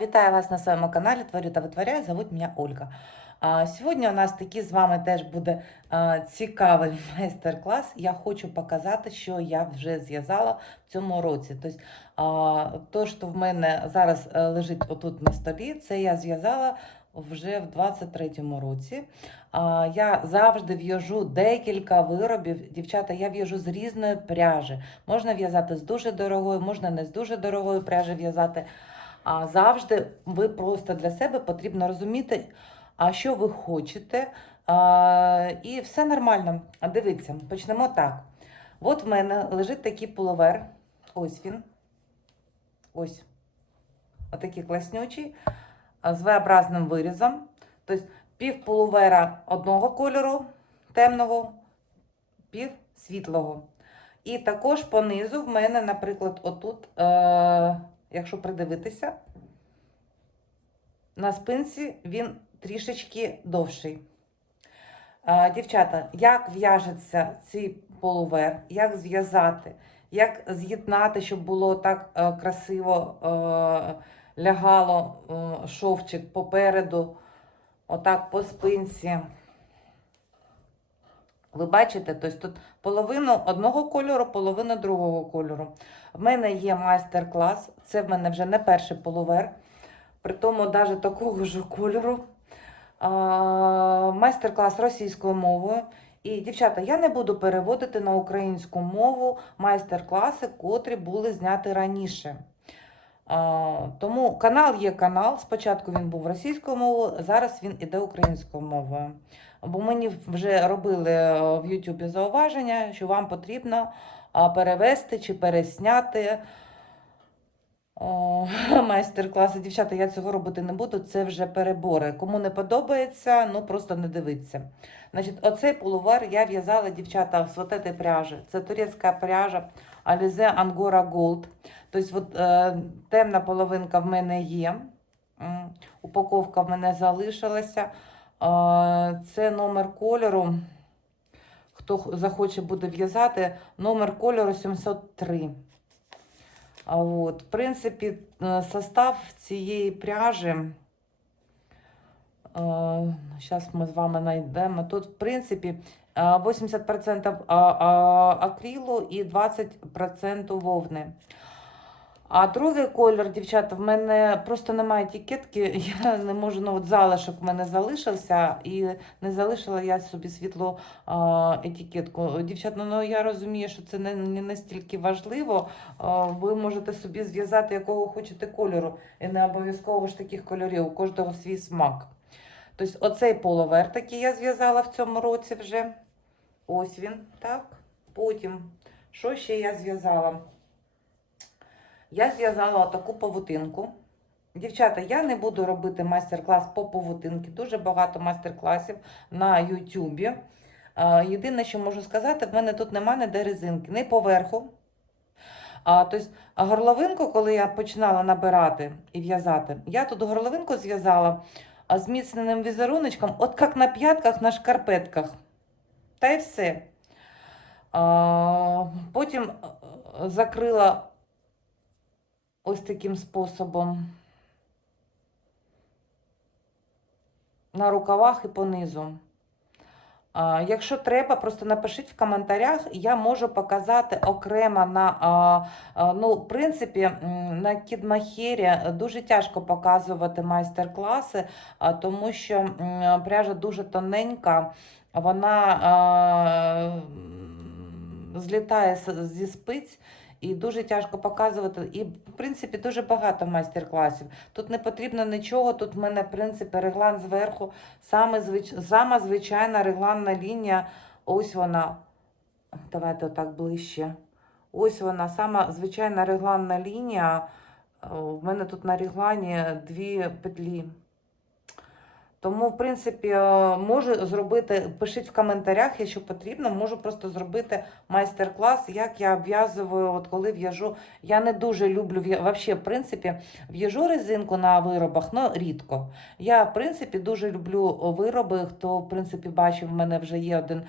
Вітаю вас на своєму каналі Творю та витворяю. Зовуть мене Ольга. Сьогодні у нас такий з вами теж буде цікавий майстер-клас. Я хочу показати, що я вже зв'язала в цьому році. Тобто, то, що в мене зараз е, лежить отут на столі, це я зв'язала вже в 23-му році. Я завжди в'яжу декілька виробів. Дівчата, я в'яжу з різної пряжі. Можна в'язати з дуже дорогою, можна не з дуже дорогої пряжі в'язати. А завжди ви просто для себе потрібно розуміти, а що ви хочете. А, і все нормально. Дивіться, почнемо так. От в мене лежить такий пуловер. Ось він. Ось. Отакий класнючий, з V-образним вирізом. Тобто пів пуловера одного кольору темного, пів світлого. І також понизу в мене, наприклад, отут. Е- якщо придивитися, на спинці він трішечки довший. Дівчата, як в'яжеться цей полувер, як зв'язати, як з'єднати, щоб було так е, красиво е, лягало е, шовчик попереду, отак по спинці. Ви бачите, тобто тут половину одного кольору, половину другого кольору. В мене є майстер-клас, це в мене вже не перший полувер, при тому навіть такого ж кольору. Майстер-клас російською мовою. І, дівчата, я не буду переводити на українську мову майстер-класи, котрі були зняті раніше. Тому канал є канал. Спочатку він був російською мовою, зараз він іде українською мовою. Бо мені вже робили е, в Ютубі зауваження, що вам потрібно перевести чи пересняти майстер-класи. Дівчата, я цього робити не буду, це вже перебори. Кому не подобається, ну просто не дивиться. Значить, оцей полувар я в'язала, дівчата, з этой пряжі. Це турецька пряжа Alize Angora Gold. Тобто, от, е, темна половинка в мене є. Упаковка в мене залишилася. Е, Це номер кольору. Хто захоче буде в'язати, номер кольору 703. От, в принципі, е, состав цієї пряжі. Зараз ми з вами знайдемо. Тут, в принципі, е, 80% а- а- акрилу і 20% вовни. А другий колір, дівчата, в мене просто немає етикетки. Я не можу, ну от залишок в мене залишився, і не залишила я собі світло а, етикетку. Дівчата, ну я розумію, що це не, не настільки важливо. Ви можете собі зв'язати якого хочете кольору. І не обов'язково ж таких кольорів, у кожного свій смак. Тобто, оцей половер такий я зв'язала в цьому році вже. Ось він, так. Потім, що ще я зв'язала? Я зв'язала таку павутинку. Дівчата, я не буду робити майстер-клас по павутинки. Дуже багато майстер-класів на Ютубі. Єдине, що можу сказати, в мене тут немає ніде резинки, ні поверху. А, тобто, горловинку, коли я починала набирати і в'язати, я тут горловинку зв'язала а, зміцненим візеруночком, от як на п'ятках, на шкарпетках. Та й все. Потім е, закрила ось таким способом. На рукавах і понизу. Якщо треба, просто напишіть в коментарях, я можу показати окремо на ну, в принципі, на кідмахері дуже тяжко показувати майстер-класи, тому що пряжа дуже тоненька, вона злітає зі спиць. І дуже тяжко показувати. І, в принципі, дуже багато майстер-класів. Тут не потрібно нічого. Тут в мене, в принципі, реглан зверху. Саме звич... Сама звичайна регланна лінія. Ось вона. Давайте отак ближче. Ось вона, сама звичайна регланна лінія. Е, В мене тут на реглані дві петлі. Тому, в принципі, е, можу зробити, пишіть в коментарях, якщо потрібно, можу просто зробити майстер-клас, як я обв'язую, от коли в'яжу. Я не дуже люблю взагалі, в принципі, в'яжу резинку на виробах, але рідко. Я, в принципі, дуже люблю вироби. Хто, в принципі, бачив, в мене вже є один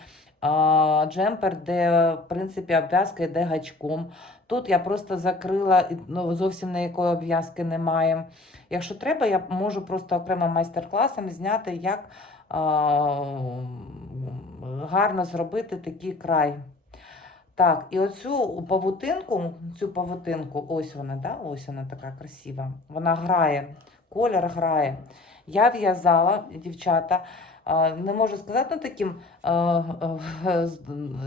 джемпер, де, в принципі, обв'язка йде гачком. Тут я просто закрила, ну, зовсім ніякої обв'язки немає. Якщо треба, я можу просто окремо майстер-класом зняти, як а, гарно зробити такий край. Так, і оцю павутинку, цю павутинку, ось вона, да? ось вона така красива. Вона грає, колір грає. Я в'язала, дівчата, не можу сказати, таким.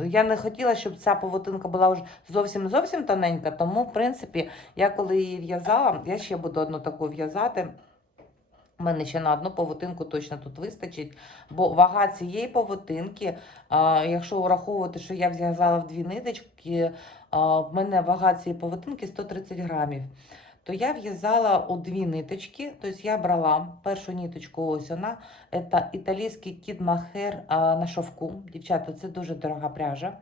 Я не хотіла, щоб ця павутинка була вже зовсім зовсім тоненька, тому, в принципі, я коли її в'язала, я ще буду одну таку в'язати. У мене ще на одну павутинку точно тут вистачить, бо вага цієї павутинки, а, якщо враховувати, що я в'язала в дві ниточки, в мене вага цієї павутинки 130 грамів. То я в'язала у дві ниточки, тобто я брала першу ниточку, ось вона, це італійський кіт махер на шовку. Дівчата, це дуже дорога пряжа.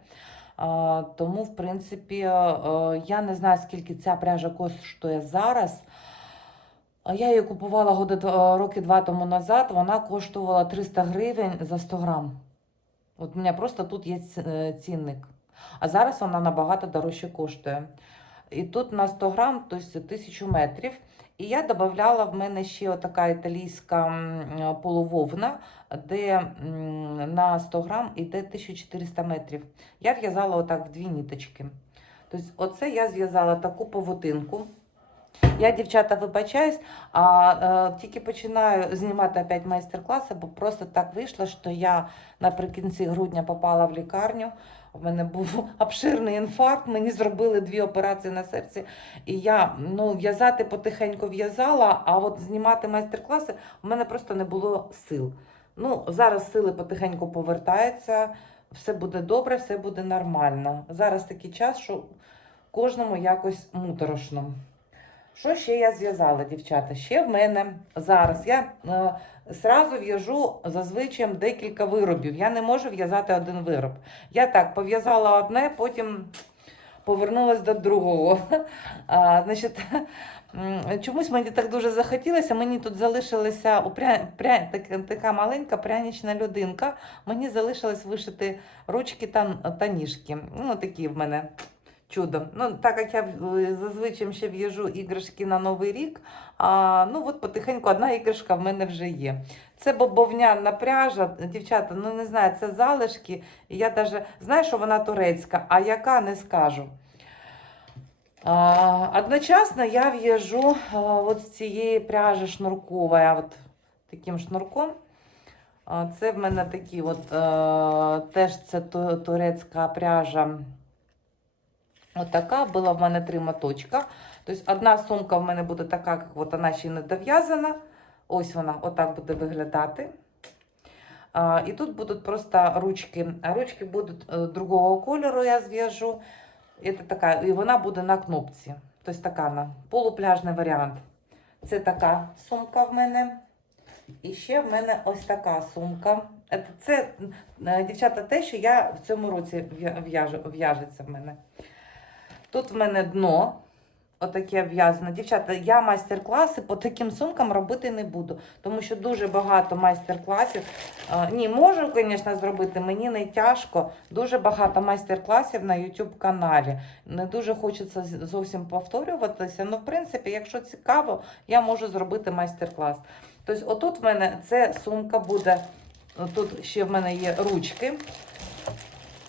Тому, в принципі, е, е, я не знаю, скільки ця пряжа коштує зараз. Я її купувала роки два тому назад. Вона коштувала 300 гривень за 100 грам. От у мене просто тут є е, цінник. А зараз вона набагато дорожче коштує. І тут на 100 грам, тобто 1000 метрів. І я додавала в мене ще така італійська е, де на 100 грам іде 1400 метрів. Я в'язала отак в дві ніточки. Тобто, оце я зв'язала таку павутинку. Я, дівчата, вибачаюсь, а е, тільки починаю знімати опять майстер-класи, бо просто так вийшло, що я наприкінці грудня попала в лікарню. У мене був обширний інфаркт, мені зробили дві операції на серці. І я ну, в'язати потихеньку в'язала, а от знімати майстер-класи у мене просто не було сил. Ну, зараз сили потихеньку повертаються, все буде добре, все буде нормально. Зараз такий час, що кожному якось муторошно. Що ще я зв'язала, дівчата? Ще в мене зараз я е, зразу в'яжу зазвичай декілька виробів. Я не можу в'язати один вироб. Я так пов'язала одне, потім повернулася до другого. А, значить, чомусь мені так дуже захотілося. Мені тут залишилася пря... Пря... так- така маленька прянічна людинка. Мені залишилось вишити ручки та, та ніжки. Ну, такі в мене чудо. Ну, так як я зазвичай ще в'яжу іграшки на Новий рік, а, ну от потихеньку одна іграшка в мене вже є. Це бобовняна пряжа, дівчата, ну не знаю, це залишки. Я навіть знаю, що вона турецька, а яка не скажу. А, одночасно я в'яжу от з цієї пряжі шнуркової, от таким шнурком. Це в мене такі от, е, теж це турецька пряжа. Отака була в мене три моточка. Тобто одна сумка в мене буде така, як от вона ще не дов'язана. Ось вона отак буде виглядати. А, і тут будуть просто ручки. Ручки будуть е, другого кольору, я зв'яжу. І, вона буде на кнопці. Тобто така на полупляжний варіант. Це така сумка в мене. І ще в мене ось така сумка. Це, е, дівчата, те, що я в цьому році в'яжеться в мене. Тут в мене дно. Отаке в'язане. Дівчата, я майстер-класи по таким сумкам робити не буду, тому що дуже багато майстер-класів. Ні, можу, звісно, зробити, мені не тяжко. Дуже багато майстер-класів на YouTube каналі. Не дуже хочеться зовсім повторюватися. Ну, в принципі, якщо цікаво, я можу зробити майстер-клас. Тобто, отут в мене це сумка буде. Тут ще в мене є ручки.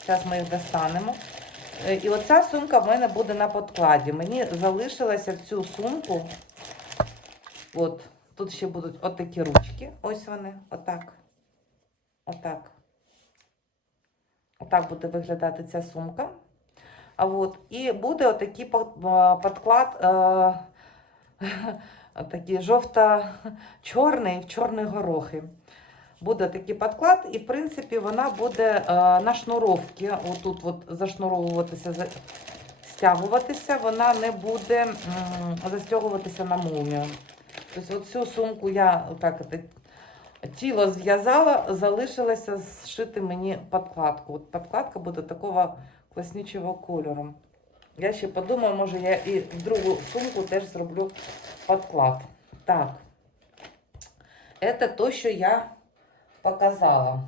Зараз ми їх достанемо. Е, І оця сумка в мене буде на подкладі. Мені залишилося в цю сумку. От, тут ще будуть отакі ручки. Ось вони, отак. Отак. Отак буде виглядати ця сумка. А от, і буде отакий под- а, підклад. Е, такий жовто-чорний, в чорні горохи. Буде такий підклад, і в принципі вона буде е, на шнуровці, отут от зашнуровуватися, стягуватися, вона не буде застягуватися на молнію. Тобто от сумку я так тіло зв'язала, залишилося зшити мені підкладку. От підкладка буде такого класнючого кольору. Я ще подумаю, може я і в другу сумку теж зроблю підклад. Так. Это то, що я показала.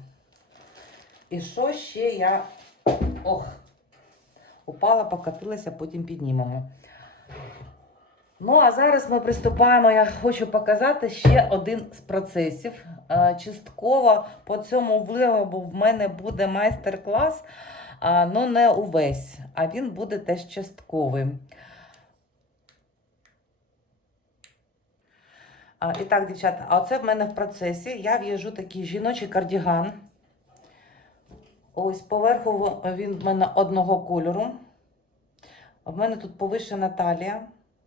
І що ще я. Ох, упала, покатилася, потім піднімемо. Ну, а зараз ми приступаємо. Я хочу показати ще один з процесів. Е, Частково по цьому виробу в мене буде майстер-клас, а, ну не увесь, а він буде теж частковий. І так, дівчата, а оце в мене в процесі. Я в'яжу такий жіночий кардіган. Ось поверху він в мене одного кольору. В мене тут повишена талія.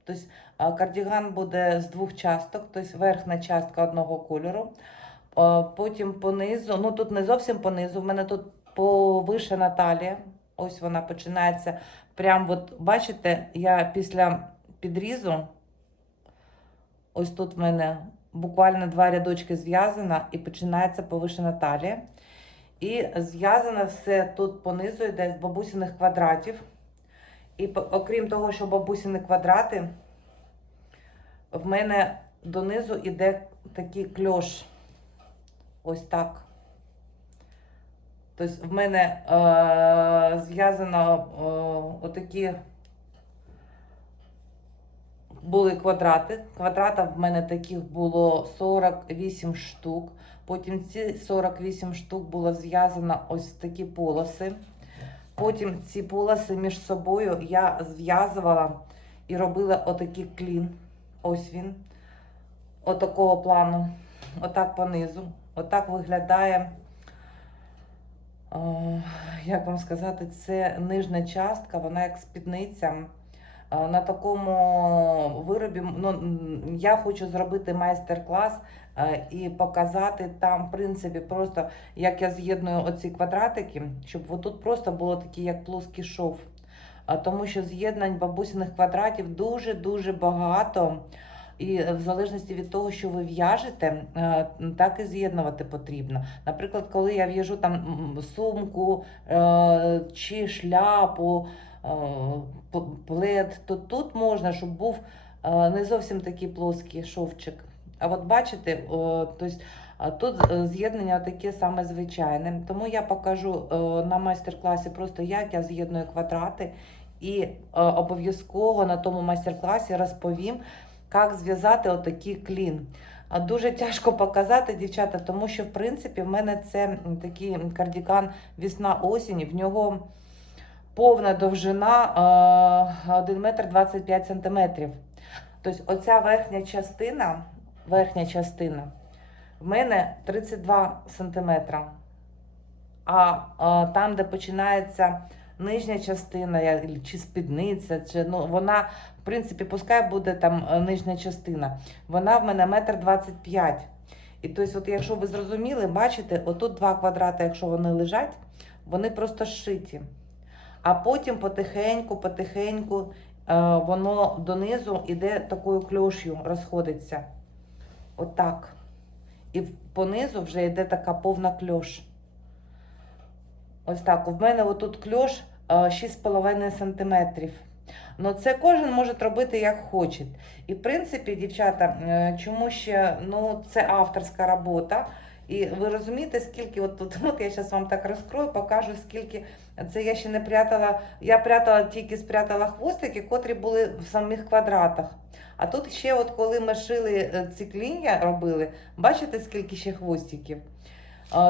Тобто кардіган буде з двох часток, тобто верхня частка одного кольору. Потім понизу, ну тут не зовсім понизу, в мене тут повишена талія. Ось вона починається. Прям от, бачите, я після підрізу, ось тут в мене буквально два рядочки зв'язана і починається повишена талія. І зв'язане все тут понизу йде з бабусиних квадратів. І окрім того, що бабусіни квадрати, в мене донизу йде такий кльош. Ось так. Тобто в мене е, зв'язано е, отакі були квадрати. Квадрата в мене таких було 48 штук. Потім ці 48 штук було зв'язано ось такі полоси. Потім ці полоси між собою я зв'язувала і робила отакий клін. Ось він. Отакого плану. Отак понизу. Отак виглядає. е, Як вам сказати, це нижня частка, вона як спідниця. Е, На такому виробі ну, я хочу зробити майстер-клас е, і показати там, в принципі, просто як я з'єдную оці квадратики, щоб отут просто було такий, як плоский шов. Тому що з'єднань бабусиних квадратів дуже-дуже багато. І е, в залежності від того, що ви в'яжете, е, так і з'єднувати потрібно. Наприклад, коли я в'яжу там сумку е, чи шляпу, е, плед, то тут можна, щоб був е, не зовсім такий плоский шовчик. А от бачите, е, тут е, з'єднання таке саме звичайне. Тому я покажу е, на майстер-класі просто, як я з'єдную квадрати, і е, обов'язково на тому майстер-класі розповім, як зв'язати отакий клін. Дуже тяжко показати, дівчата, тому що, в принципі, в мене це такий кардіган весна-осінь, в нього повна довжина е, 1 метр 25 сантиметрів. Тобто оця верхня частина, верхня частина в мене 32 сантиметра. А, а там, де починається нижня частина, чи спідниця, чи, ну, вона, в принципі, пускай буде там е, нижня частина, вона в мене метр 25. І тобто, от, якщо ви зрозуміли, бачите, отут два квадрати, якщо вони лежать, вони просто зшиті. А потім потихеньку, потихеньку е, воно донизу іде такою кльошю, розходиться. Отак. І понизу вже йде така повна кльош. Ось так. У мене отут кльош е, 6,5 см. Ну, це кожен може робити як хоче. І в принципі, дівчата, е, чому ще ну, це авторська робота. І ви розумієте, скільки от тут, от я зараз вам так розкрою, покажу, скільки це я ще не прятала. Я прятала тільки спрятала хвостики, котрі були в самих квадратах. А тут ще, от коли ми шили е, ці клін'я робили, бачите, скільки ще хвостиків?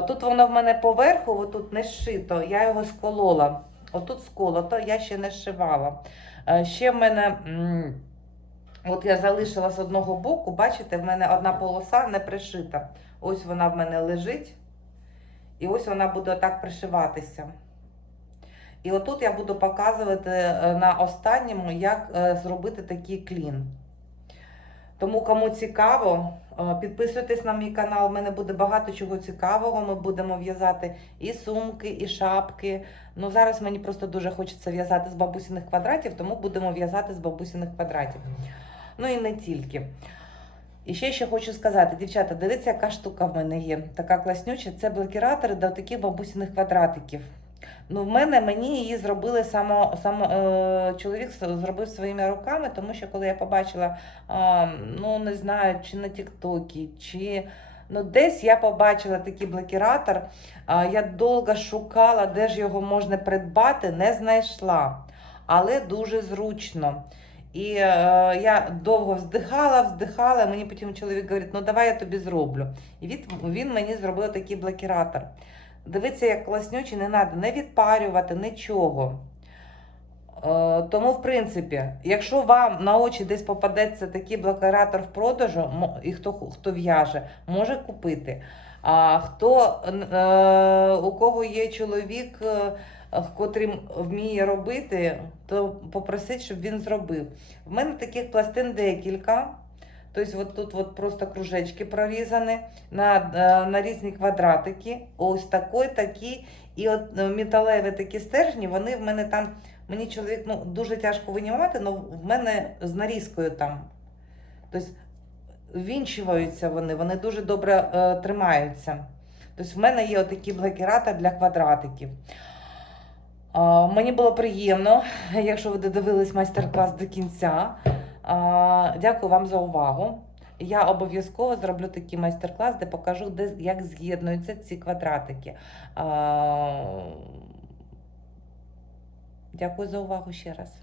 Тут воно в мене поверху, отут не зшито, я його сколола. Отут сколото, я ще не зшивала. А, Ще в мене, от я залишила з одного боку, бачите, в мене одна полоса не пришита. Ось вона в мене лежить. І ось вона буде отак пришиватися. І отут я буду показувати е, на останньому, як е, зробити такий клін. Тому, кому цікаво, е, підписуйтесь на мій канал. У мене буде багато чого цікавого. Ми будемо в'язати і сумки, і шапки. Ну, зараз мені просто дуже хочеться в'язати з бабусиних квадратів, тому будемо в'язати з бабусиних квадратів. Ну і не тільки. І ще що хочу сказати, дівчата, дивіться, яка штука в мене є. Така класнюча. Це блокіратори до таких бабусиних квадратиків. Ну, в мене мені її зробили само, само е, чоловік зробив своїми руками, тому що коли я побачила, а, ну не знаю, чи на Тіктокі, чи Ну, десь я побачила такий блокіратор. а, Я довго шукала, де ж його можна придбати, не знайшла. Але дуже зручно. І е, я довго вздихала, вздихала. Мені потім чоловік говорить, ну давай я тобі зроблю. І він, він мені зробив такий блокіратор. Дивіться, як класнючий, не треба не відпарювати, нічого. Е, Тому, в принципі, якщо вам на очі десь попадеться такий блокіратор в продажу, і хто, хто в'яже, може купити. А хто е, у кого є чоловік, е, котрий вміє робити, то попросить, щоб він зробив. В мене таких пластин декілька. Тобто, от тут от просто кружечки прорізані на, е, на різні квадратики. Ось такий, такі. І от е, металеві такі стержні, вони в мене там. Мені чоловік ну, дуже тяжко винімати, але в мене з нарізкою там. Тобто вінчуються вони, вони дуже добре е, тримаються. Тобто в мене є отакі блокіратор для квадратиків. Мені було приємно, якщо ви додивились майстер-клас до кінця. Дякую вам за увагу. Я обов'язково зроблю такий майстер-клас, де покажу, де, як з'єднуються ці квадратики. Дякую за увагу ще раз.